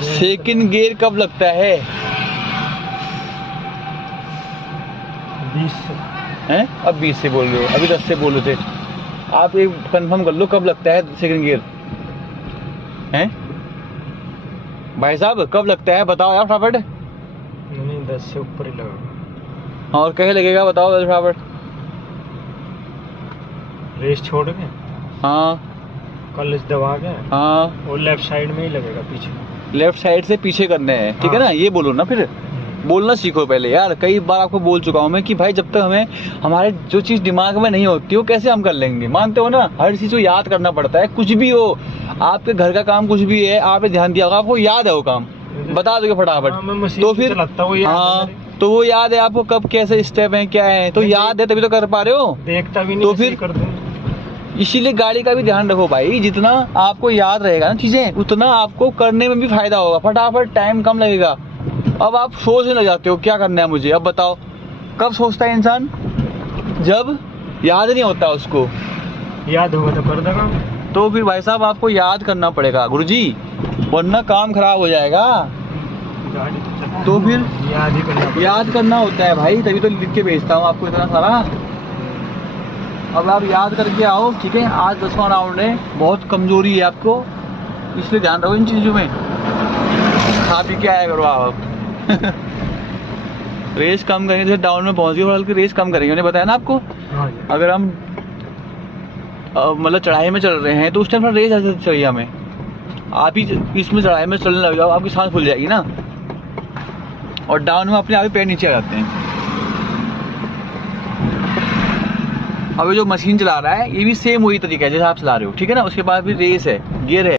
Second gear कब लगता है? 20 से। हैं? अब 20 से बोल रहे हो, अभी 10 से बोल रहे थे। आप एक कंफर्म कर लो कब लगता है सेकंड गियर? हैं भाई साहब कब लगता है बताओ यार फटाफट। नहीं 10 से ऊपर ही लगा। और कैसे लगेगा बताओ फटाफट। रेस छोड़ के, हाँ कॉलेज दबा के, हाँ, और लेफ्ट साइड में ही लगेगा पीछे। लेफ्ट साइड से पीछे करने हैं, ठीक है हाँ। ना? ये बोलो ना, फिर बोलना सीखो पहले यार। कई बार आपको बोल चुका हूँ मैं कि भाई जब तक हमें हमारे जो चीज़ दिमाग में नहीं होती वो कैसे हम कर लेंगे, मानते हो ना? हर चीज़ को याद करना पड़ता है, कुछ भी हो, आपके घर का काम कुछ भी है, आपने ध्यान दिया होगा, आपको याद है वो काम, बता दोगे फटाफट। हाँ, मैं मशीन तो फिर चलाता हूँ, याद है हाँ, मेरे। तो वो याद है आपको कब कैसे स्टेप है क्या है, तो याद है तभी तो कर पा रहे हो। देखता भी नहीं, तो ऐसे ही फिर कर दूँ। इसीलिए गाड़ी का भी ध्यान रखो भाई, जितना आपको याद रहेगा ना चीजें, उतना आपको करने में भी फायदा होगा, फटाफट टाइम कम लगेगा। अब आप सोचने लग जाते हो क्या करना है मुझे, अब बताओ कब सोचता है इंसान? जब याद नहीं होता उसको। याद होगा तो कर देगा। तो फिर भाई साहब आपको याद करना पड़ेगा गुरुजी, वरना काम खराब हो जाएगा। गाड़ी तो चला, तो फिर याद ही करना। याद करना होता है भाई, तभी तो लिख के भेजता हूँ आपको इतना सारा। अब आप याद करके आओ, ठीक है? आज 10वां राउंड है, बहुत कमजोरी है आपको, इसलिए ध्यान रखो इन चीज़ों में। खा पी के आया करो आप। रेस कम करेंगे, जैसे डाउन में पहुंच गए, बल्कि रेस कम करेंगे, उन्हें बताया ना आपको। हाँ। अगर हम मतलब चढ़ाई में चल रहे हैं तो उस टाइम रेस ऐसे चाहिए हमें। आप ही इसमें चढ़ाई में चलने लग जाओ, आपकी सांस फूल जाएगी ना, और डाउन में अपने आप ही पैर नीचे आ जाते हैं। अभी जो मशीन चला रहा है ये भी सेम वही तरीका है जैसे आप चला रहे हो, ठीक है ना? उसके बाद भी रेस है, गियर है।